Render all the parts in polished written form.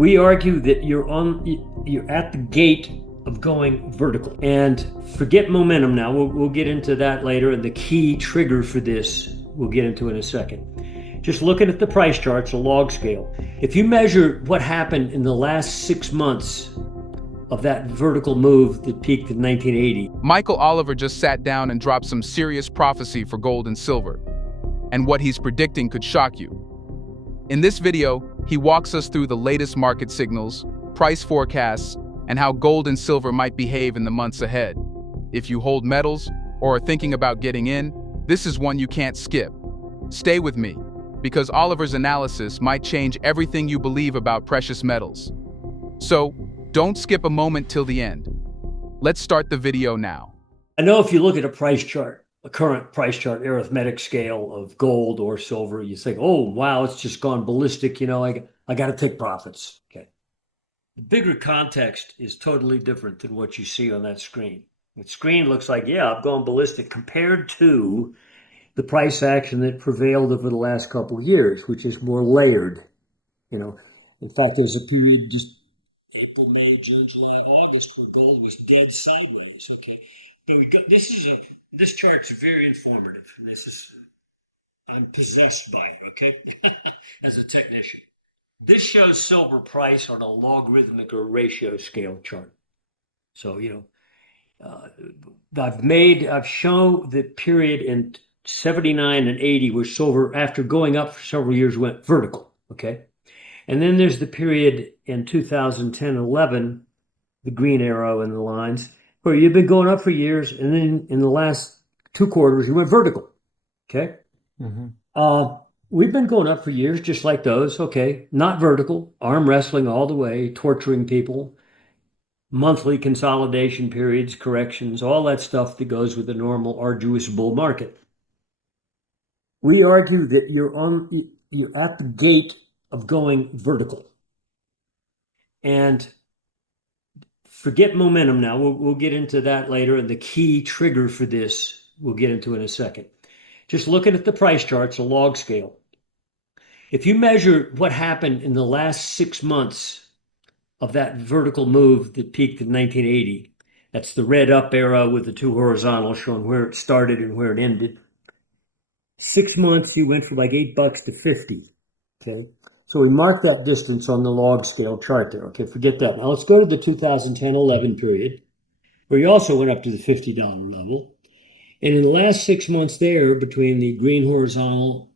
We argue that you're at the gate of going vertical. And forget momentum now. We'll get into that later. And the key trigger for this, we'll get into in a second. Just looking at the price charts, a log scale. If you measure what happened in the last 6 months of that vertical move that peaked in 1980. Michael Oliver just sat down and dropped some serious prophecy for gold and silver. And what he's predicting could shock you. In this video, he walks us through the latest market signals, price forecasts, and how gold and silver might behave in the months ahead. If you hold metals or are thinking about getting in, this is one you can't skip. Stay with me, because Oliver's analysis might change everything you believe about precious metals. So, don't skip a moment till the end. Let's start the video now. I know if you look at a price chart, a current price chart, arithmetic scale of gold or silver, you think, oh, wow, it's just gone ballistic. I got to take profits. Okay. The bigger context is totally different than what you see on that screen. The screen looks like, yeah, I've gone ballistic compared to the price action that prevailed over the last couple of years, which is more layered. In fact, there's a period just April, May, June, July, August, where gold was dead sideways. Okay, but this chart's very informative. I'm possessed by it. Okay, as a technician, this shows silver price on a logarithmic or ratio scale chart. So I've shown the period in 79 and 80 where silver, after going up for several years, went vertical. Okay. And then there's the period in 2010, 11, the green arrow and the lines, where you've been going up for years, and then in the last 2 quarters, you went vertical. Okay? We've been going up for years, just like those. Okay, not vertical, arm wrestling all the way, torturing people, monthly consolidation periods, corrections, all that stuff that goes with a normal, arduous bull market. We argue that you're at the gate of going vertical. And forget momentum now. We'll get into that later. And the key trigger for this, we'll get into in a second. Just looking at the price charts, a log scale. If you measure what happened in the last 6 months of that vertical move that peaked in 1980, that's the red up arrow with the 2 horizontals showing where it started and where it ended. 6 months, you went from like $8 to 50. Okay. So we mark that distance on the log scale chart there. Okay, forget that. Now let's go to the 2010-11 period, where you also went up to the $50 level. And in the last 6 months there, between the green horizontal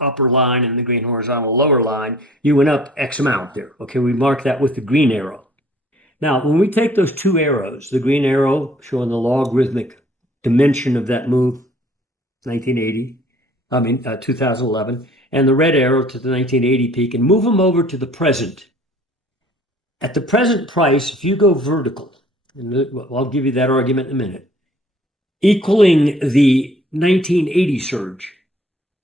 upper line and the green horizontal lower line, you went up X amount there. Okay, we mark that with the green arrow. Now, when we take those 2 arrows, the green arrow showing the logarithmic dimension of that move, 2011, and the red arrow to the 1980 peak, and move them over to the present. At the present price, if you go vertical, and I'll give you that argument in a minute, equaling the 1980 surge,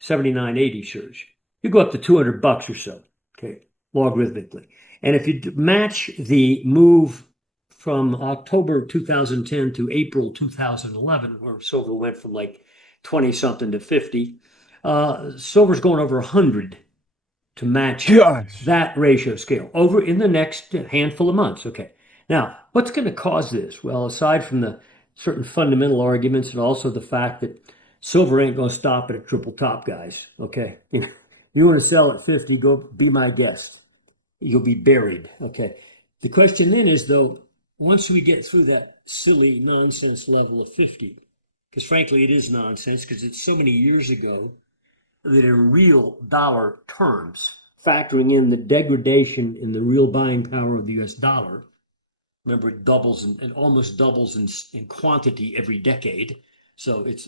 79-80 surge, you go up to $200 or so, okay, logarithmically. And if you match the move from October 2010 to April 2011, where silver went from like 20 something to 50, silver's going over 100 to match that ratio scale over in the next handful of months. Okay. Now, what's going to cause this? Well, aside from the certain fundamental arguments and also the fact that silver ain't going to stop at a triple top, guys. Okay. If you want to sell at 50, go be my guest. You'll be buried. Okay. The question then is, though, once we get through that silly nonsense level of 50, because frankly, it is nonsense because it's so many years ago that in real dollar terms, factoring in the degradation in the real buying power of the US dollar, remember it doubles and almost doubles in quantity every decade. So it's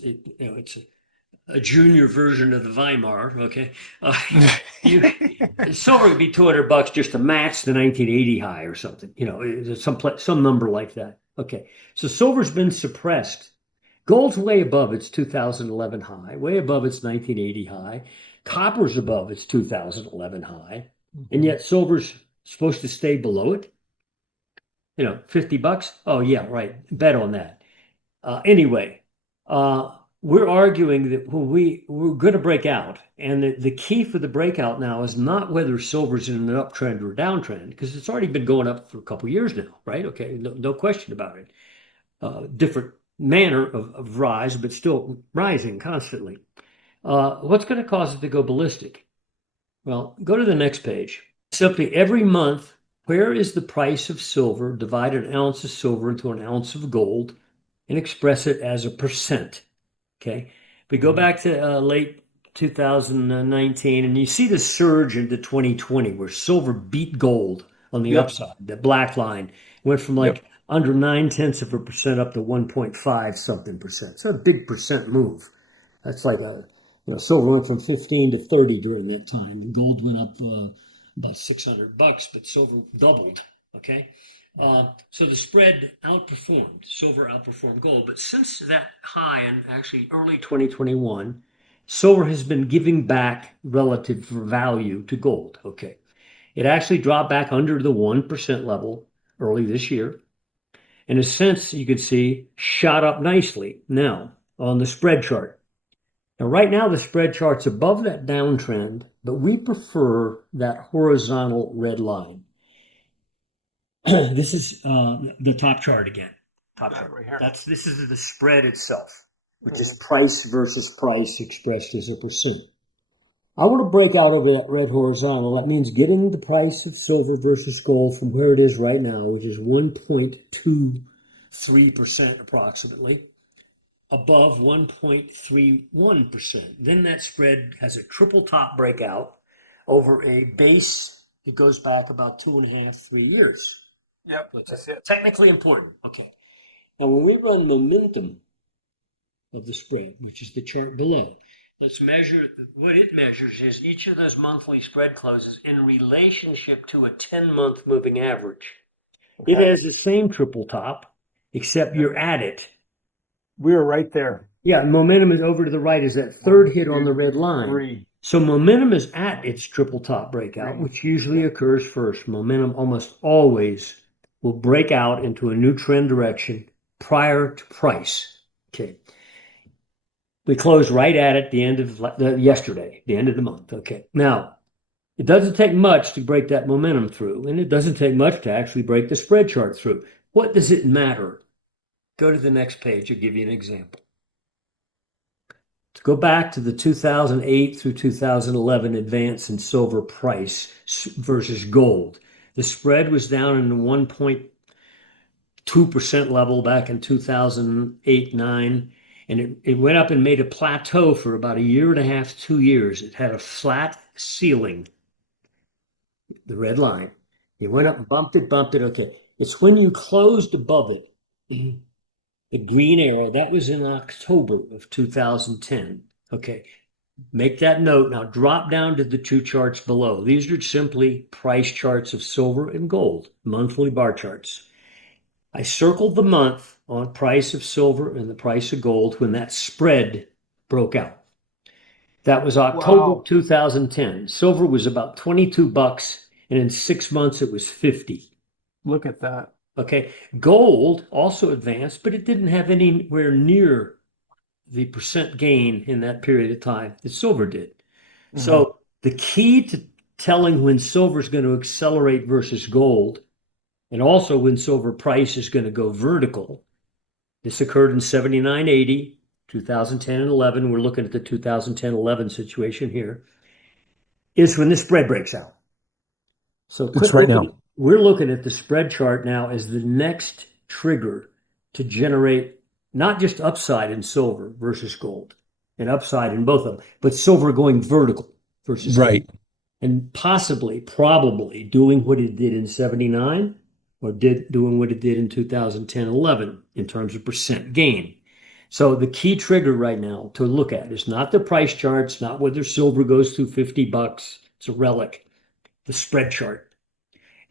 a junior version of the Weimar, okay? Silver would be $200 just to match the 1980 high or something, some number like that. Okay, so silver's been suppressed. Gold's way above its 2011 high, way above its 1980 high. Copper's above its 2011 high, and yet silver's supposed to stay below it. $50. Oh yeah, right. Bet on that. Anyway, we're arguing that we're going to break out, and the key for the breakout now is not whether silver's in an uptrend or a downtrend, because it's already been going up for a couple of years now, right? Okay, no question about it. Different manner of rise, but still rising constantly. What's going to cause it to go ballistic? Well, go to the next page. Simply every month, where is the price of silver? Divide an ounce of silver into an ounce of gold and express it as a percent. Okay. We go back to late 2019 and you see the surge into 2020 where silver beat gold on the Yep. upside. The black line went from Yep. like under 0.9% up to 1.5 something percent. It's a big percent move. That's like silver went from 15 to 30 during that time, and gold went up about $600, but silver doubled. Okay, so the spread outperformed, silver outperformed gold. But since that high in actually early 2021, silver has been giving back relative value to gold. Okay, it actually dropped back under the 1% level early this year. In a sense, you could see shot up nicely now on the spread chart. Now, right now, the spread chart's above that downtrend, but we prefer that horizontal red line. This is the top chart again. Top chart right here. This is the spread itself, which is price versus price expressed as a percent. I want to break out over that red horizontal. That means getting the price of silver versus gold from where it is right now, which is 1.23% approximately, above 1.31%. Then that spread has a triple top breakout over a base that goes back about 2.5, 3 years. Yep. That's it. Technically important. Okay. Now, when we run momentum of the spread, which is the chart below, let's measure what it measures is each of those monthly spread closes in relationship to a 10-month moving average. Okay. It has the same triple top, except you're at it. We're right there. Yeah, momentum is over to the right is that third hit on the red line. 3. So momentum is at its triple top breakout, which usually occurs first. Momentum almost always will break out into a new trend direction prior to price. Okay. We closed right at it the end of yesterday, the end of the month. Okay. Now, it doesn't take much to break that momentum through, and it doesn't take much to actually break the spread chart through. What does it matter? Go to the next page. I'll give you an example. To go back to the 2008 through 2011 advance in silver price versus gold, the spread was down in the 1.2% level back in 2008-9, and it went up and made a plateau for about a year and a half, 2 years. It had a flat ceiling, the red line. It went up and bumped it. Okay. It's when you closed above it. The green arrow, that was in October of 2010. Okay, make that note. Now drop down to the two charts below. These are simply price charts of silver and gold, monthly bar charts. I circled the month on price of silver and the price of gold when that spread broke out. That was October 2010. Silver was about $22, and in 6 months it was 50. Look at that. Okay, gold also advanced, but it didn't have anywhere near the percent gain in that period of time that silver did. Mm-hmm. So the key to telling when silver is going to accelerate versus gold, and also when silver price is going to go vertical, this occurred in 79, 80, 2010 and 11. We're looking at the 2010-11 situation here, is when the spread breaks out. So it's right now. We're looking at the spread chart now as the next trigger to generate not just upside in silver versus gold and upside in both of them, but silver going vertical versus right. gold. And possibly, probably doing what it did in 79 or doing what it did in 2010-11 in terms of percent gain. So the key trigger right now to look at is not the price charts, not whether silver goes through $50. It's a relic. The spread chart.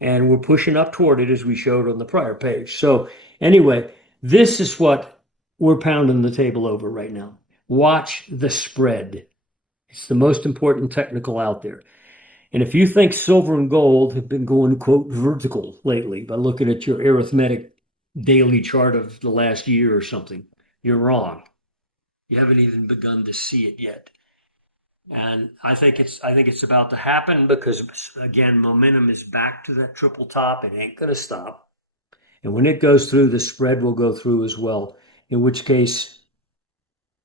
And we're pushing up toward it as we showed on the prior page. So anyway, this is what we're pounding the table over right now. Watch the spread. It's the most important technical out there. And if you think silver and gold have been going, quote, vertical lately by looking at your arithmetic daily chart of the last year or something, you're wrong. You haven't even begun to see it yet. And I think it's about to happen because, again, momentum is back to that triple top. It ain't going to stop. And when it goes through, the spread will go through as well, in which case,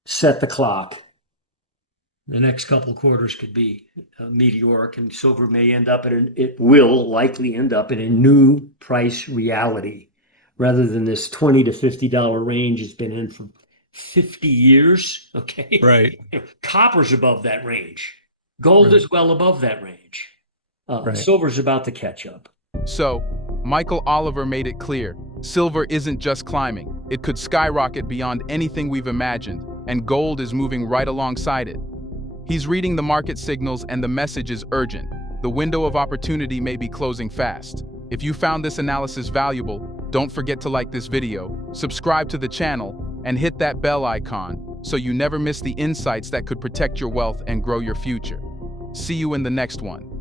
set the clock. The next couple of quarters could be meteoric, and silver may end up it will likely end up in a new price reality rather than this $20 to $50 range it's been in for 50 years. Okay. Right. Copper's above that range. Gold is well above that range. Silver's about to catch up. So, Michael Oliver made it clear, silver isn't just climbing. It could skyrocket beyond anything we've imagined, and gold is moving right alongside it. He's reading the market signals and the message is urgent. The window of opportunity may be closing fast. If you found this analysis valuable, don't forget to like this video, subscribe to the channel, and hit that bell icon so you never miss the insights that could protect your wealth and grow your future. See you in the next one.